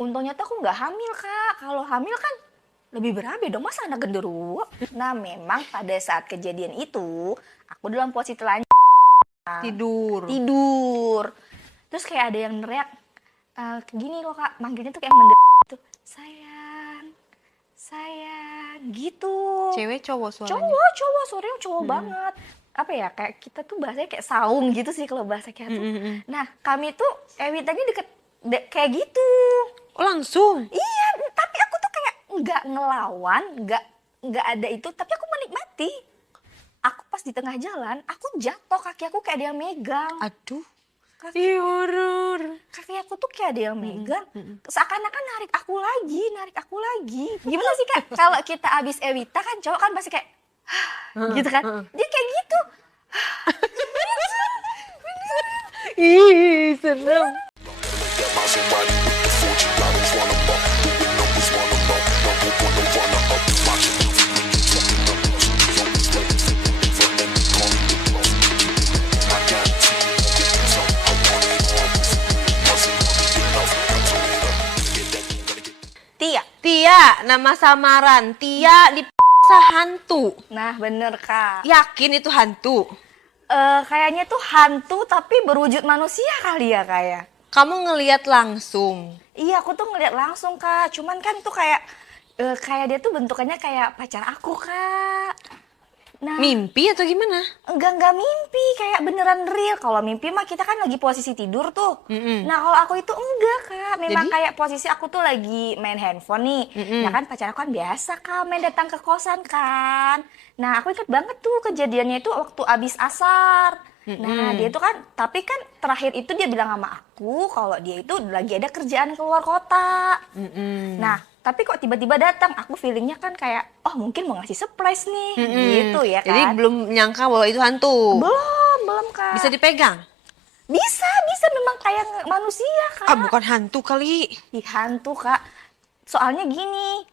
Untungnya tuh aku nggak hamil, Kak. Kalau hamil kan lebih berabe dong, masa anak genderuwo. Nah, memang pada saat kejadian itu, aku dalam posisi telanjang. Tidur. Terus kayak ada yang neriak, gini loh Kak, manggilnya tuh kayak gitu. Sayang, gitu. Cewek cowok suaranya? Cowok, suaranya cowok banget. Apa ya, kayak kita tuh bahasanya kayak saung gitu sih kalau bahasa kita tuh. Nah, kami tuh Ewitanya kayak gitu. Oh langsung? Iya, tapi aku tuh kayak nggak ngelawan, nggak ada itu, tapi aku menikmati. Aku pas di tengah jalan, aku jatuh, kaki aku kayak ada yang megang. Aduh. Kaki, horor. kaki aku tuh kayak ada yang megang. Seakan-akan narik aku lagi. Gimana sih Kak? Kalau kita abis Ewita kan cowok kan pasti kayak gitu kan. Dia kayak gitu. Ih, serem. Tia, nama samaran. Tia di hantu. Nah, bener Kak. Yakin itu hantu? Kayaknya tuh hantu tapi berwujud manusia kali ya kayak. Kamu ngelihat langsung? Iya, aku tuh ngeliat langsung Kak. Cuman kan tuh kayak dia tuh bentukannya kayak pacar aku Kak. Nah, Mimpi atau gimana? enggak mimpi, kayak beneran real. Kalau mimpi mah kita kan lagi posisi tidur tuh. Nah, kalau aku itu enggak Kak. Memang Jadi? kayak posisi aku tuh lagi main handphone nih. Nah kan pacar aku kan biasa Kak main datang ke kosan kan. Nah, aku ingat banget tuh kejadiannya itu waktu abis asar. Nah, dia tuh kan, tapi kan terakhir itu dia bilang sama aku kalau dia itu lagi ada kerjaan keluar kota. Nah, tapi kok tiba-tiba datang, aku feelingnya kan kayak, oh mungkin mau ngasih surprise nih, gitu ya kan. Jadi belum nyangka bahwa itu hantu? Belum Kak. Bisa dipegang? Bisa memang kayak manusia Kak. Ah, bukan hantu kali. Ih, hantu Kak. Soalnya gini,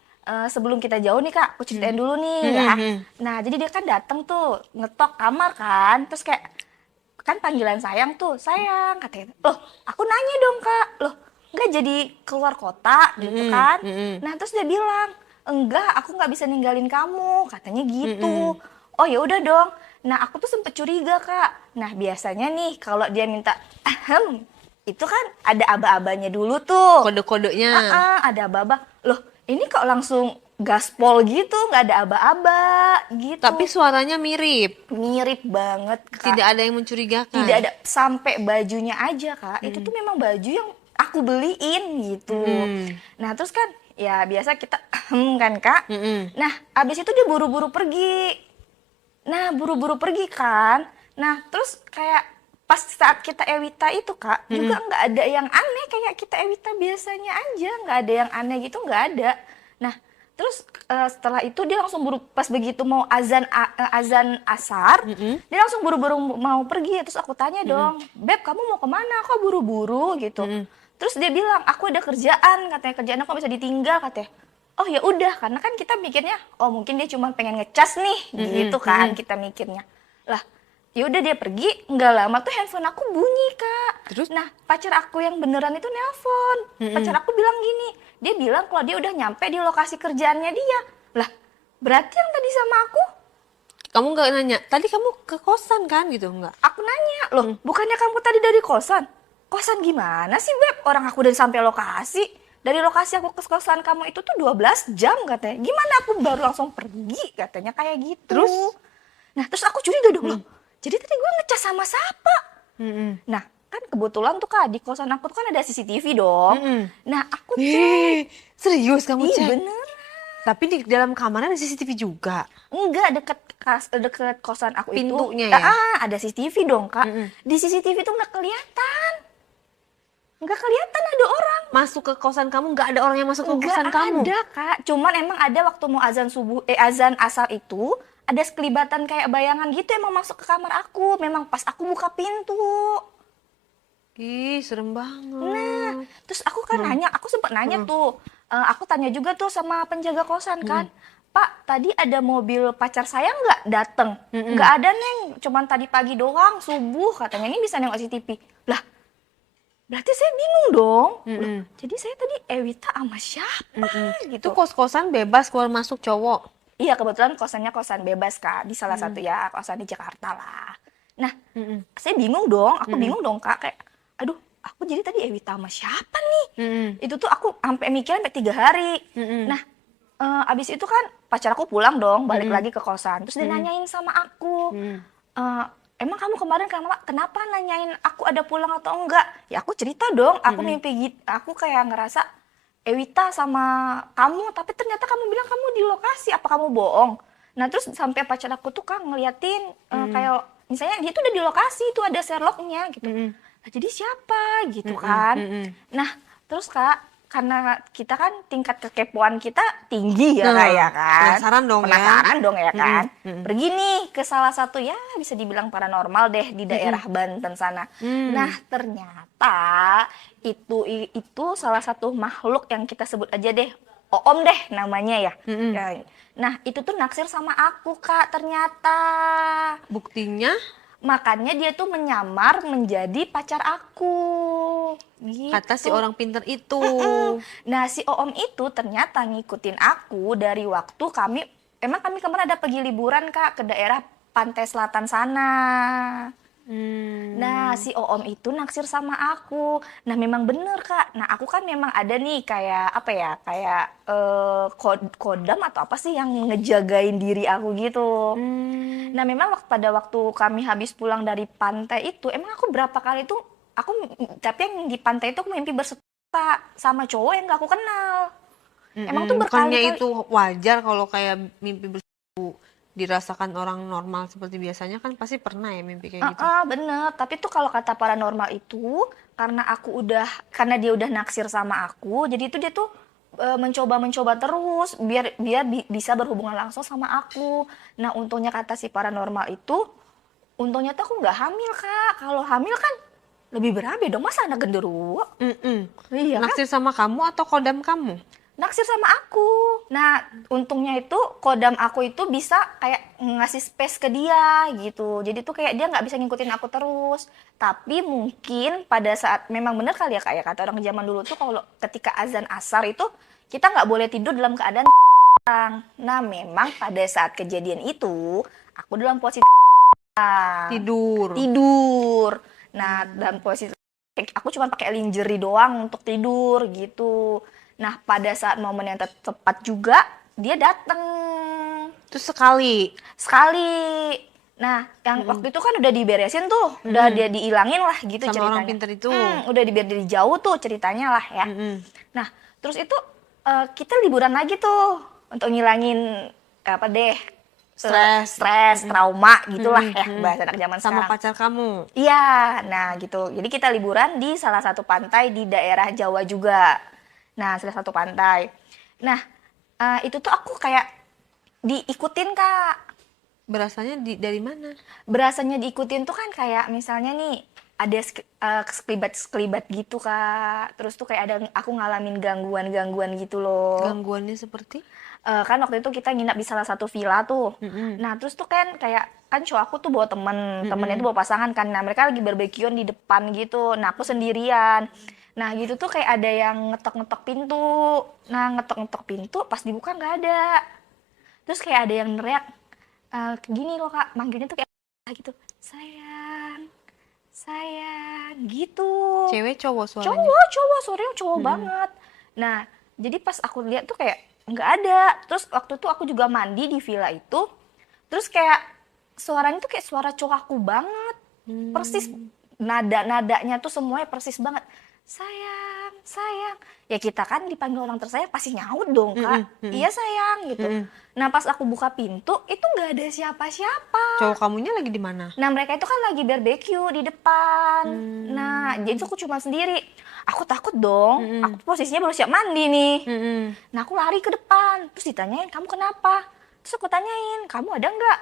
sebelum kita jauh nih Kak, aku ceritain dulu nih ya. Nah, jadi dia kan datang tuh, ngetok kamar kan, terus kayak, kan panggilan sayang tuh, sayang, katanya. Loh, aku nanya dong Kak, loh, nggak jadi keluar kota gitu kan. Nah, terus dia bilang, enggak, aku nggak bisa ninggalin kamu, katanya gitu. Oh ya udah dong. Nah, aku tuh sempet curiga Kak. Nah, biasanya nih kalau dia minta itu kan ada aba-abanya dulu tuh. Kode-kodenya. Ada aba-aba. Loh, ini kok langsung gaspol gitu, nggak ada aba-aba gitu. Tapi suaranya mirip. Mirip banget Kak. Tidak ada yang mencurigakan. Tidak ada, sampai bajunya aja Kak. Itu tuh memang baju yang aku beliin gitu. Nah, terus kan ya biasa kita kan Kak. Nah, abis itu dia buru-buru pergi kan. Nah, terus kayak pas saat kita Ewita itu Kak, juga nggak ada yang aneh, kayak kita Ewita biasanya aja, nggak ada yang aneh gitu, nggak ada. Nah, terus setelah itu dia langsung pas begitu mau azan asar, dia langsung buru-buru mau pergi. Terus aku tanya dong, Beb kamu mau kemana? Kok buru-buru gitu? Terus dia bilang, aku ada kerjaan, katanya kerjaan aku bisa ditinggal katanya. Oh ya udah, karena kan kita mikirnya, oh mungkin dia cuma pengen ngecas nih, gitu kan kita mikirnya. Lah, ya udah dia pergi, nggak lama tuh handphone aku bunyi Kak. Terus? Nah, pacar aku yang beneran itu nelpon. Pacar aku bilang gini, dia bilang kalau dia udah nyampe di lokasi kerjaannya dia. Lah, berarti yang tadi sama aku, Kamu nggak nanya, tadi kamu ke kosan kan gitu? Nggak? aku nanya, loh bukannya kamu tadi dari kosan? Kosan gimana sih Beb? Orang aku udah sampai lokasi. Dari lokasi aku ke kosan kamu itu tuh 12 jam katanya. Gimana aku baru langsung pergi katanya kayak gitu. Terus? Nah, terus aku curiga dong loh. Jadi tadi gue ngecas sama siapa? Nah, kan kebetulan tuh Kak, di kosan aku tuh kan ada CCTV dong. Nah, aku cek. Serius kamu Ih, cek? bener. Tapi di dalam kamarnya ada CCTV juga? Enggak, deket kosan aku Pintunya itu. ya? Ada CCTV dong Kak. Di CCTV tuh nggak kelihatan. Nggak kelihatan ada orang. Masuk ke kosan kamu, nggak ada orang yang masuk ke kosan kamu? Nggak ada Kak. Cuman emang ada waktu mau azan asar itu, ada sekelibatan kayak bayangan gitu emang masuk ke kamar aku. Memang pas aku buka pintu. Ih, serem banget. Nah, terus aku kan nanya, aku sempat nanya tuh. Aku tanya juga tuh sama penjaga kosan kan. Pak, tadi ada mobil pacar saya nggak dateng? Nggak ada Neng, cuman tadi pagi doang, subuh katanya. Ini bisa nengok CCTV. Lah, Berarti saya bingung dong. Loh, Mm-mm. jadi saya tadi Ewita sama siapa Itu gitu. kos-kosan bebas keluar masuk cowok. Iya, kebetulan kosannya kosan bebas Kak, di salah satu Mm-mm. ya kosan di Jakarta lah. Nah, Mm-mm. saya bingung dong, aku Mm-mm. bingung dong Kak, kayak aduh, aku jadi tadi Ewita sama siapa nih? Mm-mm. Itu tuh aku sampai mikir sampai 3 hari. Mm-mm. Nah, abis itu kan pacar aku pulang dong, balik Mm-mm. lagi ke kosan. Terus dia Mm-mm. nanyain sama aku, Mm-mm. "Eh, emang kamu kemarin kenapa nanyain aku ada pulang atau enggak?" Ya aku cerita dong, aku Mm-mm. mimpi gitu, aku kayak ngerasa Ewita sama kamu, tapi ternyata kamu bilang kamu di lokasi, apa kamu bohong? Nah terus sampai pacar aku tuh kan ngeliatin kayak misalnya dia tuh udah di lokasi, itu ada Sherlocknya gitu. Mm-mm. Nah, jadi siapa gitu Mm-mm. kan? Mm-mm. Nah terus Kak, karena kita kan tingkat kekepoan kita tinggi ya Nah, Kak ya kan? penasaran dong ya. Penasaran dong ya Mm-mm. kan? Mm-mm. Pergi nih ke salah satu ya bisa dibilang paranormal deh di daerah Banten sana. Nah Mm. ternyata itu salah satu makhluk yang kita sebut aja deh Oom deh namanya ya. Mm-mm. Nah itu tuh naksir sama aku Kak ternyata. Buktinya Makanya dia tuh menyamar menjadi pacar aku. Gitu. kata si orang pinter itu. Nah si Oom itu ternyata ngikutin aku dari waktu emang kami kemarin ada pergi liburan Kak ke daerah pantai selatan sana. Nah, si Oom itu naksir sama aku. Nah, memang bener, Kak. Nah, aku kan memang ada nih kayak apa ya? Kayak kodam atau apa sih yang ngejagain diri aku gitu. Hmm. Nah, memang pada waktu kami habis pulang dari pantai itu, emang aku berapa kali tuh tapi yang di pantai itu aku mimpi berserta sama cowok yang gak aku kenal. Emang tuh Bukannya berkali-kali. itu wajar kalau kayak mimpi dirasakan orang normal seperti biasanya kan pasti pernah ya mimpi kayak gitu. Bener. Tapi tuh kalau kata paranormal itu, karena dia udah naksir sama aku, jadi itu dia tuh mencoba-mencoba terus biar bisa berhubungan langsung sama aku. Nah, untungnya kata si paranormal itu, untungnya tuh aku nggak hamil Kak. Kalau hamil kan lebih berabe dong, masa anak genderuwo? Iya kan? Naksir sama kamu atau kodam kamu? Naksir sama aku. Nah, untungnya itu kodam aku itu bisa kayak ngasih space ke dia gitu. Jadi tuh kayak dia nggak bisa ngikutin aku terus. Tapi mungkin pada saat memang bener kali ya kayak kata orang zaman dulu tuh kalau ketika azan asar itu kita nggak boleh tidur dalam keadaan. Nah, memang pada saat kejadian itu aku dalam posisi Tidur. tidur. Nah, dalam posisi aku cuma pakai lingerie doang untuk tidur gitu. Nah, pada saat momen yang tepat juga dia datang Terus sekali. sekali. Nah, yang waktu itu kan udah diberesin tuh, udah dia diilangin lah gitu Sama ceritanya. orang pinter itu. Udah dibiar dari jauh tuh ceritanya lah ya. Nah, terus itu kita liburan lagi tuh untuk ngilangin apa deh stres, trauma gitulah ya bahasa anak zaman Sama sekarang. pacar kamu. Iya, nah gitu. Jadi kita liburan di salah satu pantai di daerah Jawa juga. Nah, salah satu pantai. Nah, itu tuh aku kayak diikutin Kak. Berasanya dari mana? Berasanya diikutin tuh kan kayak misalnya nih ada sekelibat-sekelibat gitu Kak. Terus tuh kayak ada aku ngalamin gangguan-gangguan gitu loh. Gangguannya seperti? Kan waktu itu kita nginap di salah satu villa tuh. Nah, terus tuh kan kayak kan cowok aku tuh bawa temennya tuh bawa pasangan kan. Nah, mereka lagi barbekyuan di depan gitu. Nah, aku sendirian. Nah, gitu tuh kayak ada yang ngetok-ngetok pintu. Nah, ngetok-ngetok pintu pas dibuka nggak ada. Terus kayak ada yang neriak gini loh Kak, manggilnya tuh kayak gitu. Sayang, sayang, gitu. Cewek cowok suaranya? Cowok, suaranya cowok banget. Nah, jadi pas aku lihat tuh kayak nggak ada. Terus waktu itu aku juga mandi di villa itu. Terus kayak suaranya tuh kayak suara cowok aku banget. Persis nada-nadanya tuh semuanya persis banget. Sayang, sayang. Ya kita kan dipanggil orang tersayang pasti nyaut dong Kak. Iya sayang gitu. Nah pas aku buka pintu itu nggak ada siapa-siapa. Cowok kamunya lagi di mana? Nah mereka itu kan lagi barbeque di depan. Nah jadi aku cuma sendiri. Aku takut dong. Aku posisinya baru siap mandi nih. Nah aku lari ke depan. Terus ditanyain kamu kenapa? Terus aku tanyain kamu ada nggak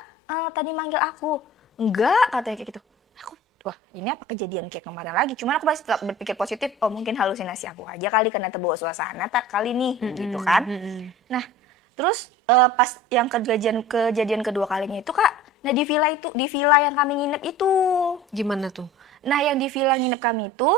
tadi manggil aku? Enggak katanya kayak gitu. Aku wah ini apa kejadian kayak kemarin lagi. Cuman aku masih tetap berpikir positif. Oh mungkin halusinasi aku aja kali karena terbawa suasana kali nih gitu kan. Nah terus pas yang kejadian kedua kalinya itu Kak, nah di villa yang kami nginep itu. Gimana tuh? Nah yang di villa nginep kami itu,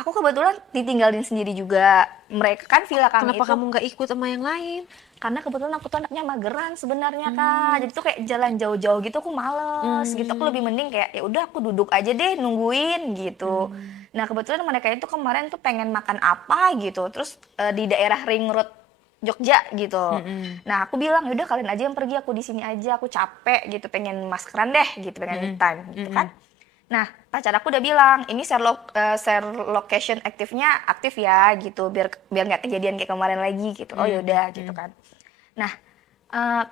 aku kebetulan ditinggalin sendiri juga. Mereka kan villa kami Kenapa itu kamu nggak ikut sama yang lain? karena kebetulan aku tuh anaknya mageran sebenarnya Kak. Jadi tuh kayak jalan jauh-jauh gitu aku males gitu. Aku lebih mending kayak ya udah aku duduk aja deh nungguin gitu. Nah, kebetulan mereka itu kemarin tuh pengen makan apa gitu. Terus di daerah Ring Road Jogja gitu. Nah, aku bilang ya udah kalian aja yang pergi, aku di sini aja, aku capek gitu, pengen maskeran deh gitu, pengen me time gitu kan. Nah, pacar aku udah bilang, ini share location aktif ya gitu, biar biar nggak kejadian kayak kemarin lagi gitu. Oh yaudah gitu kan. Nah,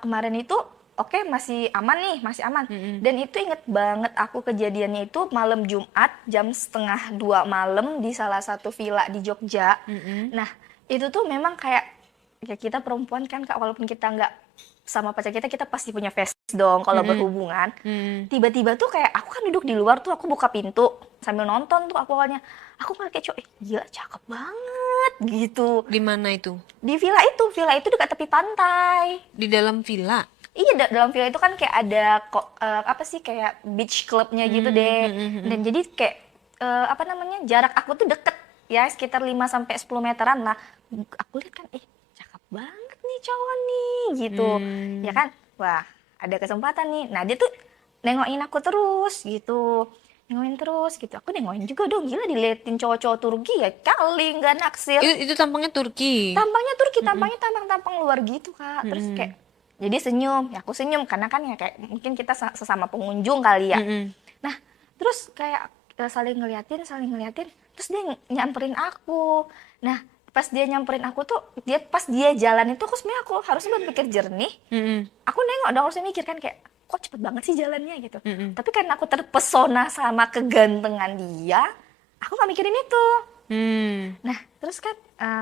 kemarin itu oke masih aman nih, masih aman. Dan itu inget banget aku kejadiannya itu malam Jumat jam 1:30 malam di salah satu villa di Jogja. Nah, itu tuh memang kayak ya kita perempuan kan Kak, walaupun kita nggak sama pacar kita pasti punya face dong kalau berhubungan. Tiba-tiba tuh kayak aku kan duduk di luar tuh, aku buka pintu sambil nonton tuh aku awalnya. Aku ngeliat kayak cowok, gila cakep banget gitu. Di mana itu? Di villa itu dekat tepi pantai. Di dalam villa. Iya, dalam villa itu kan kayak ada kok apa sih kayak beach clubnya gitu deh. Dan jadi kayak apa namanya jarak aku tuh deket ya sekitar 5 sampai 10 meteran lah. Aku lihat kan, cakep banget nih cowok nih gitu, ya kan? Wah, ada kesempatan nih. Nah dia tuh nengokin aku terus gitu, nengokin terus gitu. Aku nengokin juga dong, gila diliatin cowok-cowok Turki ya kali nggak naksir. Itu tampangnya Turki. Tampangnya Turki, tampangnya tampang-tampang luar gitu Kak. Terus kayak jadi senyum, ya aku senyum karena kan ya kayak mungkin kita sesama pengunjung kali ya. Nah, terus kayak saling ngeliatin, terus dia nyamperin aku. Nah, pas dia nyamperin aku tuh, pas dia jalan itu aku sebenarnya aku harusnya berpikir jernih. Aku nengok dong, harusnya mikir kan kayak kok cepet banget sih jalannya gitu. Tapi karena aku terpesona sama kegantengan dia, aku gak mikirin itu. Nah, terus kan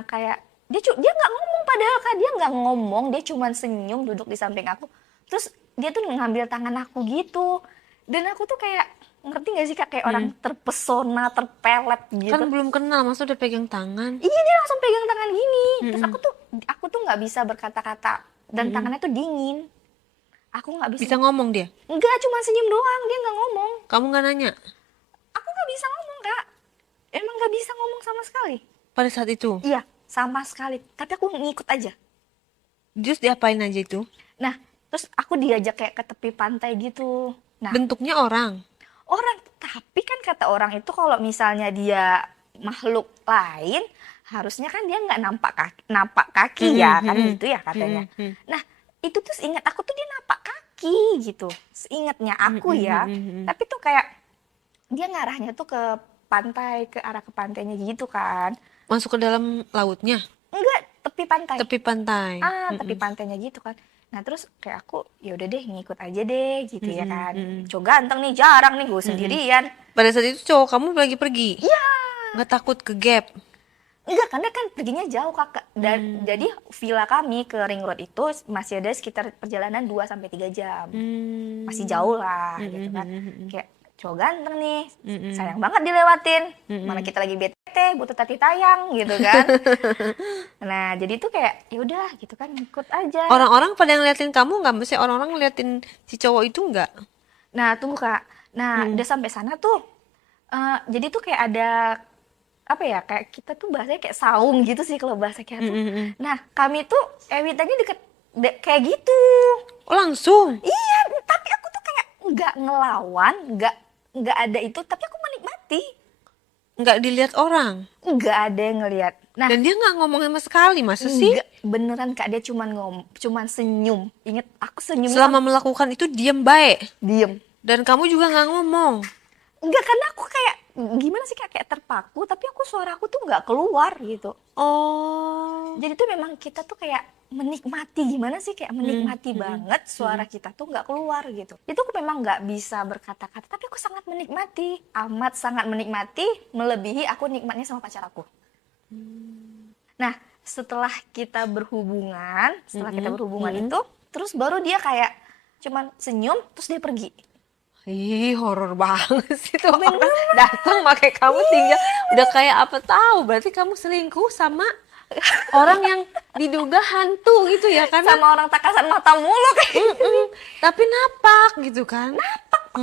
kayak dia nggak ngomong, padahal kan dia nggak ngomong, dia cuma senyum duduk di samping aku. Terus dia tuh ngambil tangan aku gitu. Dan aku tuh kayak ngerti gak sih Kak, kayak orang terpesona, terpelet gitu. Kan belum kenal, masa udah pegang tangan? Iya, dia langsung pegang tangan gini. Terus aku tuh nggak bisa berkata-kata dan tangannya tuh dingin. Aku nggak bisa. Bisa ngomong dia? Enggak, cuma senyum doang, dia nggak ngomong. Kamu nggak nanya? Aku nggak bisa ngomong Kak. Emang nggak bisa ngomong sama sekali. Pada saat itu? Iya, sama sekali. Tapi aku ngikut aja. Terus diapain aja itu? Nah, terus aku diajak kayak ke tepi pantai gitu. Nah, Bentuknya orang? orang, tapi kan kata orang itu kalau misalnya dia makhluk lain, harusnya kan dia nggak napak kaki ya, kan gitu ya katanya. Nah, itu tuh seingat aku tuh dia napak kaki gitu. Seingatnya aku ya. Tapi tuh kayak dia ngarahnya tuh ke pantai, ke arah ke pantainya gitu kan. Masuk ke dalam lautnya? Enggak, tepi pantai. Tepi pantai? Tepi pantainya gitu kan. Nah terus kayak aku ya udah deh ngikut aja deh gitu ya kan. Cowok ganteng nih, jarang nih gue sendirian. Pada saat itu cowok kamu lagi pergi? Iya. Nggak takut ke gap? Enggak, karena kan perginya jauh Kakak. Dan jadi villa kami ke Ring Road itu masih ada sekitar perjalanan 2 sampai 3 jam. Masih jauh lah gitu kan. Kayak cowok ganteng nih, sayang banget dilewatin. Mana kita lagi bete, butuh tati tayang gitu kan. Nah, jadi tuh kayak ya udah gitu kan, ikut aja. Orang-orang pada ngeliatin kamu nggak? Mesti orang-orang ngeliatin si cowok itu nggak? Nah, tunggu Kak. Nah, udah sampai sana tuh jadi tuh kayak ada apa ya, kayak kita tuh bahasanya kayak saung gitu sih kalau bahasa kita tuh. Nah, kami tuh Ewitanya kayak gitu. Oh langsung? Iya, tapi aku tuh kayak nggak ngelawan, nggak ada itu, tapi aku menikmati. Nggak dilihat orang? Nggak ada yang ngelihat. Nah, Dan dia nggak ngomong sama sekali, masa sih? nggak, beneran Kak, dia cuman senyum. Ingat, aku senyum Selama melakukan itu diem baik? diem. Dan kamu juga nggak ngomong? Enggak, karena aku kayak gimana sih Kak, kayak terpaku, tapi suara aku tuh nggak keluar gitu. Oh. Jadi tuh memang kita tuh kayak menikmati, gimana sih, kayak menikmati banget suara kita tuh nggak keluar gitu. Itu aku memang nggak bisa berkata-kata, tapi aku sangat menikmati, amat sangat menikmati, melebihi aku nikmatnya sama pacar aku. Nah, setelah kita berhubungan itu, terus baru dia kayak cuman senyum, terus dia pergi. Ih, horor banget sih tuh orang datang pakai kamu tinggal. Udah kayak apa tahu, berarti kamu selingkuh sama orang yang diduga hantu gitu ya kan? Sama orang tak kasat mata mulu kayak Tapi napak gitu kan? napak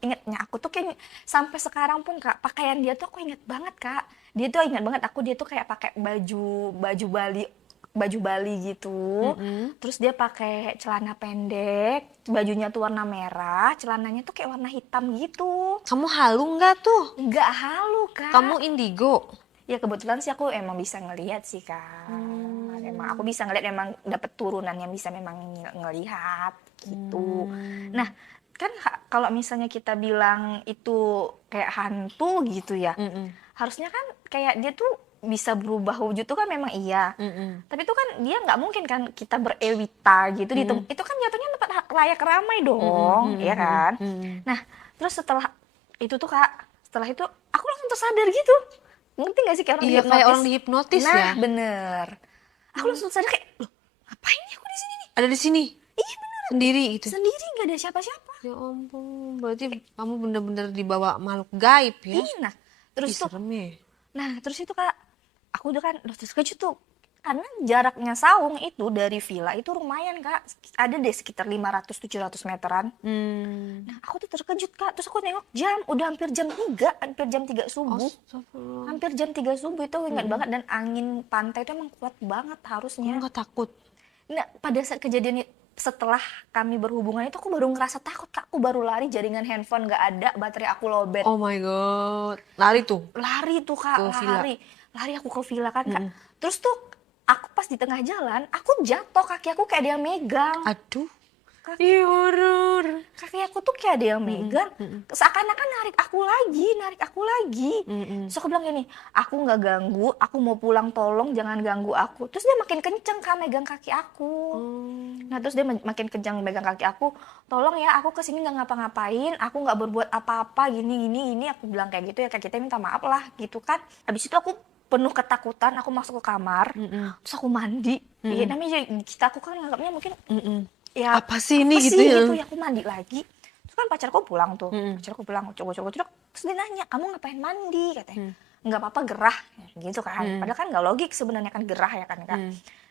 ingetnya aku tuh kayak sampai sekarang pun Kak, pakaian dia tuh aku inget banget Kak. Dia tuh inget banget dia tuh kayak pakai baju Bali gitu. Terus dia pakai celana pendek, bajunya tuh warna merah, celananya tuh kayak warna hitam gitu. Kamu halu nggak tuh? Nggak halu Kak. Kamu indigo? Ya kebetulan sih aku emang bisa ngelihat sih Kak. Emang aku bisa ngelihat, emang dapet turunan yang bisa memang ngelihat gitu. Nah, kan kalau misalnya kita bilang itu kayak hantu gitu ya, harusnya kan kayak dia tuh bisa berubah wujud tuh kan memang iya. Tapi itu kan dia nggak mungkin kan kita berewita gitu itu kan jatuhnya tempat layak ramai dong, ya kan? Nah, terus setelah itu tuh Kak, setelah itu aku langsung tersadar gitu. Ngerti gak sih kayak orang Iya, dihipnotis? kayak orang dihipnotis Nah, ya. bener. Aku langsung sadar kayak, loh ngapain ya aku di sini nih? Ada di sini Iya bener, sendiri gitu. sendiri nggak ada siapa-siapa. Ya ampun, berarti kamu bener-bener dibawa makhluk gaib ya? Iya, nah terus Ih, tuh, serem ya. nah terus itu Kak, aku udah kan, terus kejut tuh. Karena jaraknya Saung itu dari villa itu lumayan Kak, ada deh sekitar 500-700 meteran. Nah aku tuh terkejut Kak, terus aku nengok jam, udah hampir jam 3, hampir jam 3 subuh. Astagfirullah. Hampir jam 3 subuh itu ingat banget, dan angin pantai itu emang kuat banget Kamu harusnya. nggak takut? Nah, pada saat kejadian setelah kami berhubungan itu aku baru ngerasa takut Kak. Aku baru lari, jaringan handphone gak ada, baterai aku lowbat. Oh my god, lari tuh. Lari tuh Kak, Ke villa. lari aku ke villa kan Kak. Terus tuh aku pas di tengah jalan, aku jatuh, kaki aku kayak ada yang megang. Aduh, Kaki, ih horor. kaki aku tuh kayak ada yang megang, seakan-akan narik aku lagi. Terus aku bilang gini, aku nggak ganggu, aku mau pulang, tolong jangan ganggu aku. Terus dia makin kenceng Kak megang kaki aku. Nah terus dia makin kenceng megang kaki aku, tolong ya aku kesini nggak ngapa-ngapain, aku nggak berbuat apa-apa, gini, aku bilang kayak gitu ya Kak, kita minta maaf lah gitu kan. Habis itu aku penuh ketakutan, aku masuk ke kamar, terus aku mandi. Ya, namanya kita, aku kan nganggapnya mungkin ya Apa sih ini gitu ya? ya aku mandi lagi. Terus kan pacarku pulang tuh, pacarku pulang, cocok, terus dia nanya, kamu ngapain mandi katanya. Nggak apa-apa, gerah gitu kan. Padahal kan nggak logik sebenarnya kan, gerah ya kan Kak.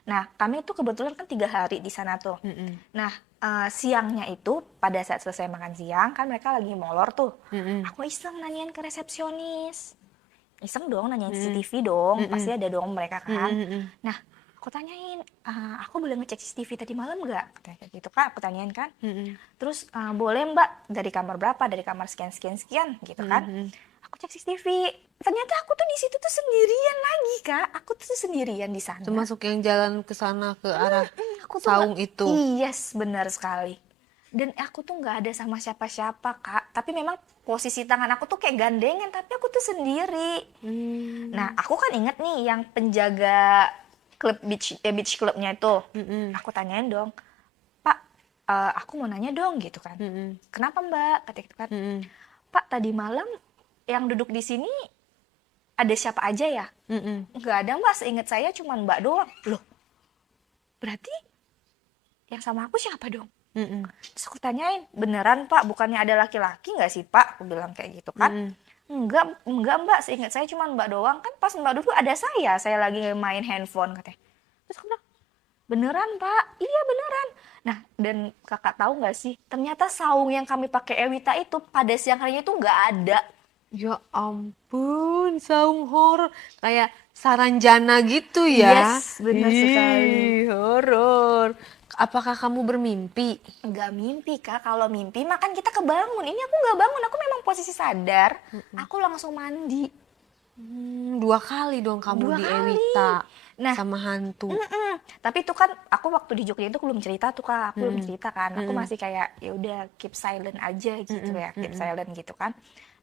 Nah kami tuh kebetulan kan 3 hari di sana tuh. Nah siangnya itu pada saat selesai makan siang kan mereka lagi molor tuh. Aku iseng nanyain ke resepsionis, iseng dong nanyain CCTV dong, pasti ada dong mereka kan. Nah aku tanyain, aku boleh ngecek CCTV tadi malam nggak? Katanya kayak gitu Kak, aku tanyain kan. Terus boleh Mbak, dari kamar berapa? Dari kamar sekian gitu kan. Aku cek CCTV, ternyata aku tuh di situ tuh sendirian lagi Kak. Aku tuh sendirian di sana. Termasuk yang jalan ke sana ke arah Aku tuh Saung itu. Yes, benar sekali. Dan aku tuh nggak ada sama siapa-siapa Kak. Tapi memang posisi tangan aku tuh kayak gandengan, tapi aku tuh sendiri. Nah aku kan inget nih yang penjaga klub beach clubnya itu. Aku tanyain dong, Pak, aku mau nanya dong gitu kan. Kenapa Mbak? Kata gitu kan. Pak, tadi malam yang duduk di sini ada siapa aja ya? Nggak ada Mbak, seingat saya cuma Mbak doang. Loh, berarti yang sama aku siapa dong? Terus aku tanyain, beneran Pak, bukannya ada laki-laki nggak sih Pak? Aku bilang kayak gitu kan. Enggak Mbak, seingat saya cuma Mbak doang. Kan pas Mbak duduk ada saya lagi main handphone katanya. Terus aku bilang, beneran Pak? Iya beneran. Nah, dan kakak tahu nggak sih, ternyata saung yang kami pakai Ewita itu pada siang harinya itu nggak ada. Ya ampun, saung horor kayak Saranjana gitu ya. Yes, benar sekali. Ih, horor. Apakah kamu bermimpi? Nggak mimpi Kak, kalau mimpi makan kita kebangun. Ini aku nggak bangun, aku memang posisi sadar. Aku langsung mandi. 2 kali dong kamu 2 di kali. Ewita Nah, sama hantu. tapi itu kan aku waktu di Jogja itu belum cerita tuh Kak, aku belum cerita kan. Aku masih kayak ya udah keep silent aja gitu ya, keep silent gitu kan.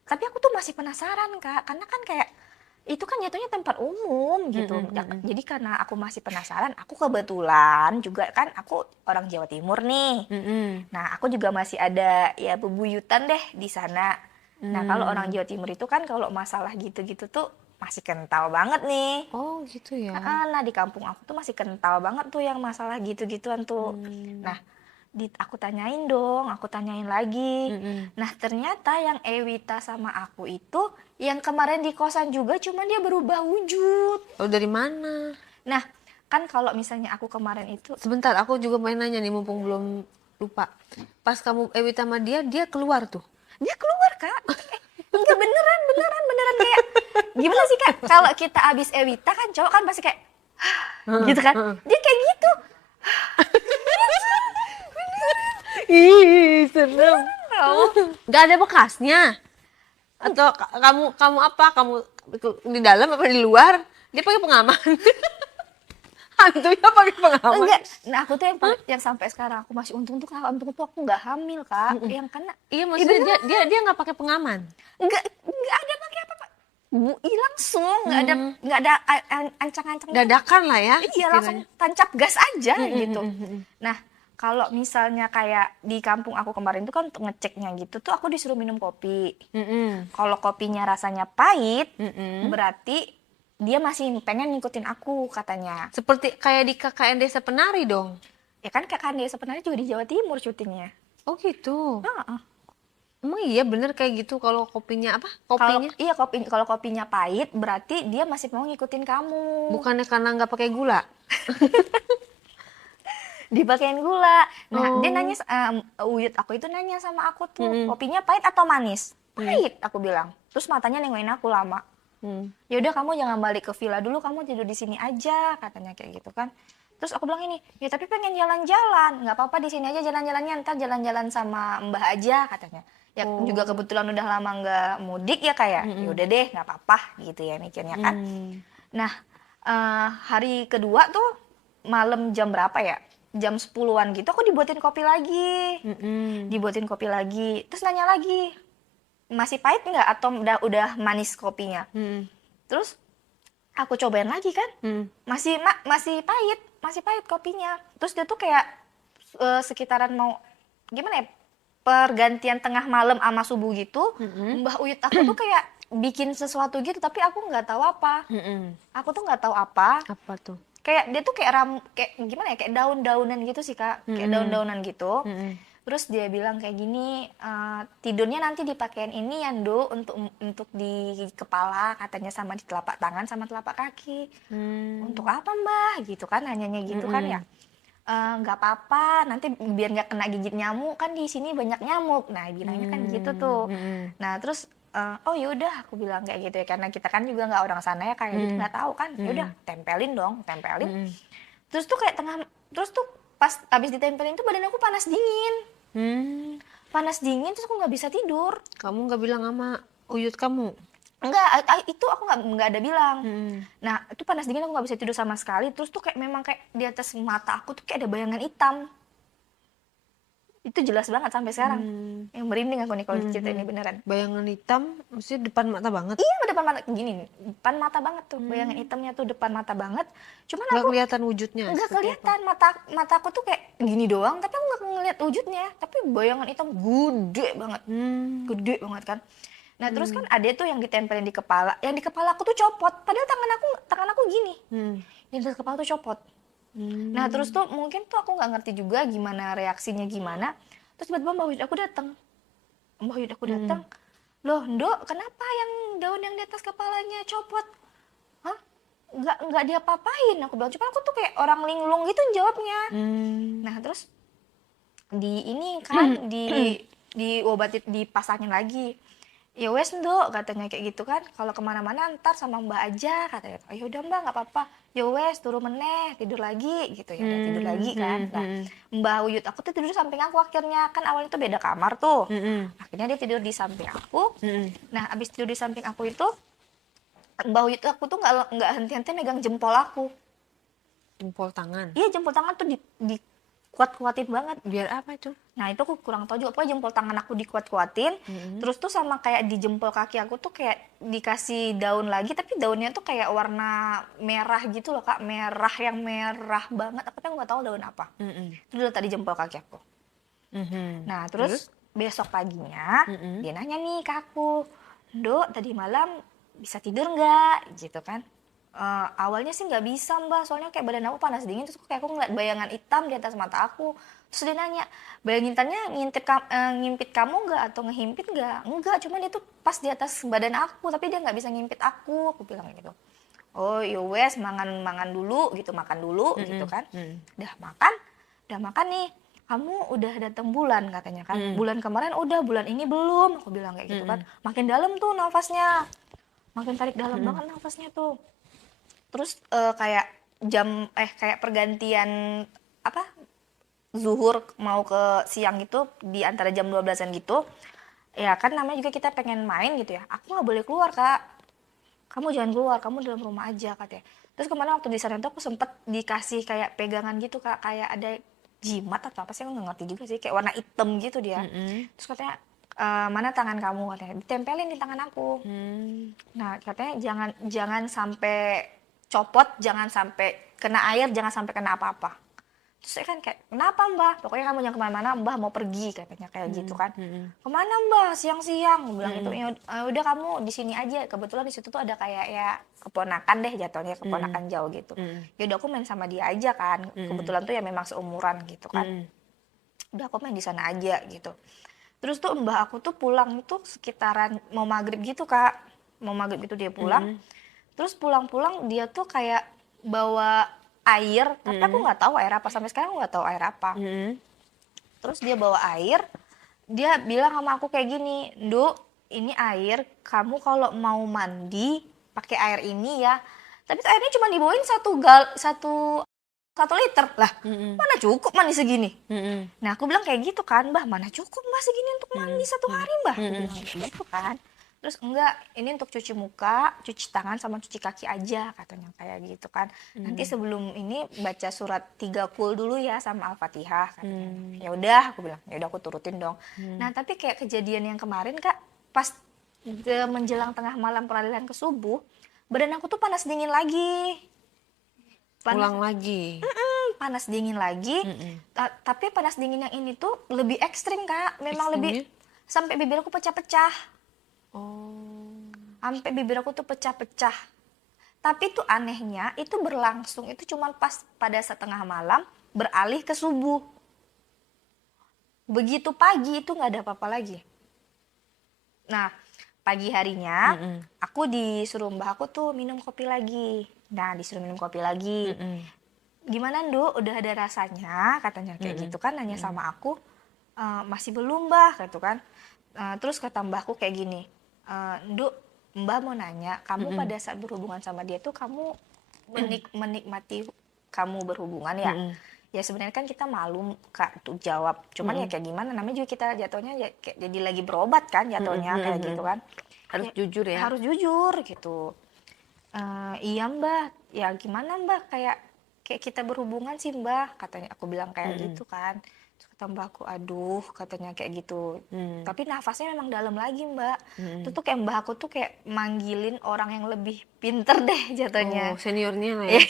Tapi aku tuh masih penasaran Kak, karena kan kayak itu kan jatuhnya tempat umum gitu. Jadi karena aku masih penasaran, aku kebetulan juga kan aku orang Jawa Timur nih. Nah, aku juga masih ada ya bebuyutan deh di sana. Nah, kalau orang Jawa Timur itu kan kalau masalah gitu-gitu tuh masih kental banget nih. Oh gitu ya. Nah, di kampung aku tuh masih kental banget tuh yang masalah gitu-gituan tuh. Nah, aku tanyain dong, aku tanyain lagi. Nah, ternyata yang Ewita sama aku itu yang kemarin di kosan juga, cuman dia berubah wujud. Oh dari mana? Nah, kan kalau misalnya aku kemarin itu, Sebentar, aku juga main nanya nih mumpung belum lupa. Pas kamu Ewita sama dia keluar tuh. Dia keluar Kak. Enggak, beneran kayak gimana sih Kak? Kalau kita abis Ewita kan cowok kan pasti kayak gitu kan. Dia kayak gitu. Ih, serem. Oh. Gak ada bekasnya. Atau kamu apa? Kamu di dalam apa di luar? Dia pakai pengaman. Hantunya pakai pengaman. Enggak. Nah, aku tuh yang sampai sekarang aku masih untung tuh aku nggak hamil Kak. Yang kena Iya, maksudnya dia nggak pakai pengaman. nggak ada pakai apa-apa. Langsung nggak ada ancang-ancang gitu. Dadakan lah ya. Iya, langsung tancap gas aja gitu. Nah, kalau misalnya kayak di kampung aku kemarin tuh kan untuk ngeceknya gitu tuh aku disuruh minum kopi. Kalau kopinya rasanya pahit, berarti dia masih pengen ngikutin aku katanya. Seperti kayak di KKN Desa Penari dong. Ya kan kakak dia sebenarnya juga di Jawa Timur syutingnya. Oh gitu. Heeh. Emang iya bener kayak gitu kalau kopinya apa? Kalau Kopinya? iya kalau kopinya pahit berarti dia masih mau ngikutin kamu. Bukannya karena nggak pakai gula? Dipakein gula. Nah, Oh. dia nanya Uyut aku itu nanya sama aku tuh, kopinya pahit atau manis? Pahit, aku bilang. Terus matanya nengokin aku lama. Ya udah kamu jangan balik ke villa dulu, kamu tidur di sini aja, katanya kayak gitu kan. Terus aku bilang ini, ya tapi pengen jalan-jalan, nggak apa-apa di sini aja jalan-jalannya, ntar jalan-jalan sama Mbah aja, katanya. Ya juga kebetulan udah lama nggak mudik ya kayak, ya udah deh nggak apa-apa gitu ya mikirnya kan. Nah, hari kedua tuh malam jam berapa ya? Jam 10-an gitu aku dibuatin kopi lagi. Dibuatin kopi lagi. Terus nanya lagi, masih pahit nggak atau udah manis kopinya? Terus aku cobain lagi kan, masih pahit kopinya. Terus dia tuh kayak sekitaran mau gimana ya, pergantian tengah malam sama subuh gitu, Mbah Uyut aku tuh kayak bikin sesuatu gitu tapi aku nggak tahu apa. Aku tuh nggak tahu apa. Apa tuh? Kayak dia tuh kayak kayak gimana ya, kayak daun-daunan gitu sih Kak, kayak daun-daunan gitu. Terus dia bilang kayak gini, tidurnya nanti dipakein ini ya Nduk untuk di kepala katanya sama di telapak tangan sama telapak kaki. Untuk apa Mbah gitu kan, nanyanya gitu kan ya. Nggak apa-apa, nanti biar nggak kena gigit nyamuk, kan di sini banyak nyamuk. Nah bilangnya kan gitu tuh. Nah terus oh yaudah aku bilang kayak gitu ya, karena kita kan juga nggak orang sana ya kayak gitu, nggak tahu kan. Yaudah tempelin. Terus tuh kayak terus tuh pas abis ditempelin tuh badan aku panas dingin. Terus aku nggak bisa tidur. Kamu nggak bilang sama Uyut kamu? Enggak, itu aku nggak ada bilang. Nah itu panas dingin aku nggak bisa tidur sama sekali. Terus tuh kayak memang kayak di atas mata aku tuh kayak ada bayangan hitam. Itu jelas banget sampai sekarang. Yang merinding aku nih kalau cerita ini beneran. Bayangan hitam, maksudnya depan mata banget? Iya, depan mata gini nih, depan mata banget tuh, bayangan hitamnya tuh depan mata banget. Cuman Nggak aku kelihatan wujudnya? nggak seperti kelihatan, mata aku tuh kayak gini doang, tapi aku nggak ngeliat wujudnya. Tapi bayangan hitam gede banget, gede banget kan. Nah terus kan ada tuh yang ditempelin di kepala, yang di kepala aku tuh copot, padahal tangan aku gini, yang di kepala tuh copot. Nah terus tuh mungkin tuh aku nggak ngerti juga gimana reaksinya gimana. Terus tiba-tiba Mbak Uyut aku datang. Loh Nduk, kenapa yang daun yang di atas kepalanya copot? Hah? Nggak diapa-apain. Aku bilang, cuma aku tuh kayak orang linglung gitu jawabnya. Nah terus diobati, dipasangin lagi. Ya wes Nduk, katanya kayak gitu kan. Kalau kemana-mana ntar sama Mbak aja, katanya. Oh yaudah Mbak, nggak apa-apa. Ya wes, turun meneh, tidur lagi gitu ya. Udah tidur lagi kan. Nah, Mbak Uyut aku tuh tidur di samping aku akhirnya. Kan awalnya tuh beda kamar tuh. Akhirnya dia tidur di samping aku. Nah, abis tidur di samping aku itu, Mbak Uyut aku tuh nggak henti-henti megang jempol aku. Jempol tangan? Iya, jempol tangan tuh di kuat-kuatin banget. Biar apa itu? Nah itu aku kurang tahu juga, pokoknya jempol tangan aku dikuat-kuatin. Terus tuh sama kayak di jempol kaki aku tuh kayak dikasih daun lagi, tapi daunnya tuh kayak warna merah gitu loh Kak, merah yang merah banget, tapi aku nggak tahu daun apa. Itu udah tadi jempol kaki aku. Nah terus besok paginya dia nanya nih ke aku, Nduk tadi malam bisa tidur nggak gitu kan. Awalnya sih nggak bisa Mbak, soalnya kayak badan aku panas dingin, terus kayak aku ngeliat bayangan hitam di atas mata aku. Terus dia nanya, bayangintannya ngimpit kamu nggak atau ngehimpit nggak? Enggak, cuma dia tuh pas di atas badan aku, tapi dia nggak bisa ngimpit aku bilang gitu. Oh yowes, makan dulu gitu kan. Udah makan nih, kamu udah datang bulan katanya kan. Bulan kemarin udah, bulan ini belum. Aku bilang kayak gitu kan. Makin dalam tuh nafasnya. Makin tarik dalam banget nafasnya tuh. Terus kayak kayak pergantian apa? Zuhur mau ke siang gitu di antara jam 12-an gitu. Ya kan namanya juga kita pengen main gitu ya. Aku nggak boleh keluar, Kak. Kamu jangan keluar, kamu dalam rumah aja katanya. Terus kemarin waktu di sana tuh aku sempet dikasih kayak pegangan gitu, Kak, kayak ada jimat atau apa sih, aku nggak ngerti juga sih, kayak warna hitam gitu dia. Terus katanya mana tangan kamu katanya, ditempelin di tangan aku. Nah katanya jangan jangan sampai copot, jangan sampai kena air, jangan sampai kena apa-apa. Terus saya kan kayak, kenapa Mbah? Pokoknya kamu jangan kemana-mana, Mbah mau pergi katanya kayak gitu kan. Kemana Mbah? Siang-siang, aku bilang gitu. Ya udah kamu di sini aja. Kebetulan di situ tuh ada kayak ya keponakan deh jatuhnya, keponakan jauh gitu. Ya udah aku main sama dia aja kan. Kebetulan tuh ya memang seumuran gitu kan. Udah aku main di sana aja gitu. Terus tuh Mbah aku tuh pulang itu sekitaran mau maghrib gitu, Kak. Mau maghrib gitu dia pulang. Terus pulang-pulang dia tuh kayak bawa air, tapi aku nggak tahu air apa, sampai sekarang aku nggak tahu air apa. Terus dia bawa air, dia bilang sama aku kayak gini, Nduk, ini air, kamu kalau mau mandi pakai air ini ya. Tapi tuh airnya cuma dibawain satu liter lah. Mana cukup mandi segini? Nah aku bilang kayak gitu kan, Mbah, mana cukup Mbah segini untuk mandi satu hari Mbah? Aku bilang gitu kan. Terus enggak, ini untuk cuci muka, cuci tangan sama cuci kaki aja katanya kayak gitu kan. Nanti sebelum ini baca surat 3 kul dulu ya sama Al-Fatihah katanya. Ya udah aku bilang, ya udah aku turutin dong. Nah, tapi kayak kejadian yang kemarin Kak, pas menjelang tengah malam peralihan ke subuh, badan aku tuh panas dingin lagi. Pulang lagi. Panas dingin lagi. Tapi panas dingin yang ini tuh lebih ekstrim Kak. Memang lebih sampai bibir aku pecah-pecah. Sampai bibir aku tuh pecah-pecah. Tapi tuh anehnya itu berlangsung itu cuma pas pada setengah malam beralih ke subuh. Begitu pagi itu nggak ada apa-apa lagi. Nah pagi harinya aku disuruh mbah aku tuh minum kopi lagi. Nah disuruh minum kopi lagi. Gimana Nduk, udah ada rasanya katanya kayak gitu kan, nanya sama aku. Masih belum mbah gitu kan. Terus kata mbahku kayak gini, Nduk, Mbak mau nanya, kamu pada saat berhubungan sama dia tuh kamu menikmati kamu berhubungan ya? Ya sebenarnya kan kita malu Kak untuk jawab. Cuman ya kayak gimana, namanya juga kita jatuhnya ya kayak jadi lagi berobat kan jatuhnya kayak gitu kan. Harus jujur ya? Harus jujur gitu. Iya Mbak, ya gimana Mbak, kayak kita berhubungan sih Mbak, katanya, aku bilang kayak gitu kan. Kata mbak aku, aduh katanya kayak gitu. Tapi nafasnya memang dalam lagi Mbak. Itu tuh kayak mbak aku tuh kayak manggilin orang yang lebih pinter deh jatuhnya. Seniornya lah ya.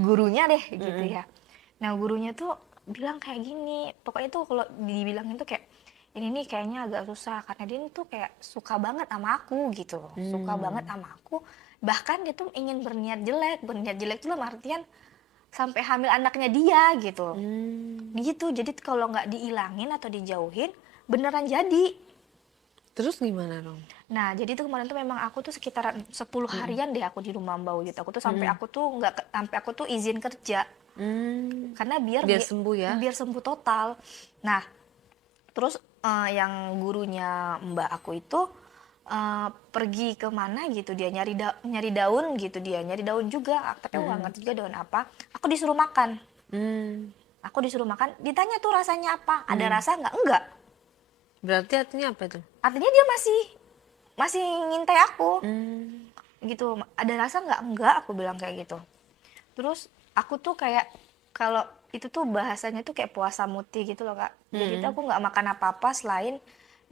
Gurunya deh gitu ya. Nah gurunya tuh bilang kayak gini, pokoknya tuh kalau dibilangin tuh kayak ini nih kayaknya agak susah karena dia tuh kayak suka banget sama aku gitu. Suka banget sama aku. Bahkan dia tuh ingin berniat jelek tuh dalam artian sampai hamil anaknya dia gitu. Gitu. Jadi kalau nggak diilangin atau dijauhin beneran jadi. Terus gimana dong? Nah, jadi tuh kemarin tuh memang aku tuh sekitaran 10 harian deh aku di rumah Mbak gitu. Aku tuh sampai aku tuh izin kerja. Karena biar sembuh ya. Biar sembuh total. Nah, terus yang gurunya Mbak aku itu pergi kemana gitu, dia nyari daun gitu, dia nyari daun juga, tapi aku nggak ngerti juga daun apa. Aku disuruh makan. Ditanya tuh rasanya apa, ada rasa nggak? Enggak. Berarti artinya apa tuh? Artinya dia masih ngintai aku. Gitu, ada rasa nggak? Enggak, aku bilang kayak gitu. Terus aku tuh kayak kalau itu tuh bahasanya tuh kayak puasa mutih gitu loh Kak. Jadi tuh aku nggak makan apa-apa selain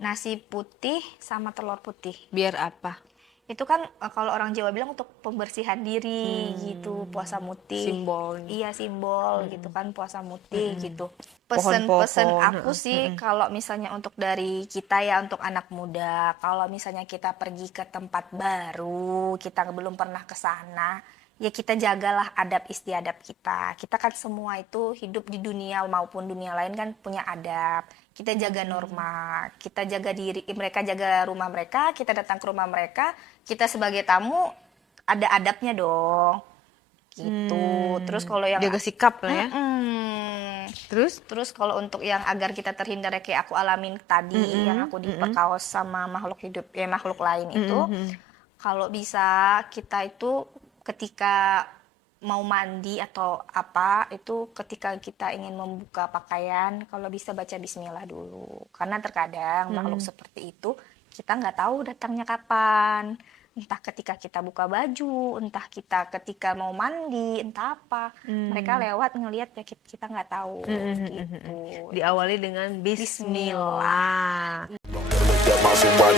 nasi putih sama telur putih. Biar apa? Itu kan kalau orang Jawa bilang untuk pembersihan diri gitu, puasa mutih. Simbol. Iya, simbol gitu kan, puasa mutih gitu. Pohon-pohon. Pesen aku sih kalau misalnya untuk dari kita ya, untuk anak muda, kalau misalnya kita pergi ke tempat baru, kita belum pernah ke sana, ya kita jagalah adab istiadab kita. Kita kan semua itu hidup di dunia maupun dunia lain kan punya adab. Kita jaga norma, kita jaga diri, mereka jaga rumah mereka, kita datang ke rumah mereka, kita sebagai tamu ada adabnya dong. Gitu. Terus kalau yang jaga sikap lah ya. Terus kalau untuk yang agar kita terhindar kayak aku alamin tadi, yang aku diperkaos sama makhluk hidup, makhluk lain itu, kalau bisa kita itu ketika mau mandi atau apa, itu ketika kita ingin membuka pakaian, kalau bisa baca bismillah dulu. Karena terkadang makhluk seperti itu kita nggak tahu datangnya kapan. Entah ketika kita buka baju, entah kita ketika mau mandi, entah apa. Mereka lewat ngelihat ya kita nggak tahu gitu. Diawali dengan Bismillah. bismillah.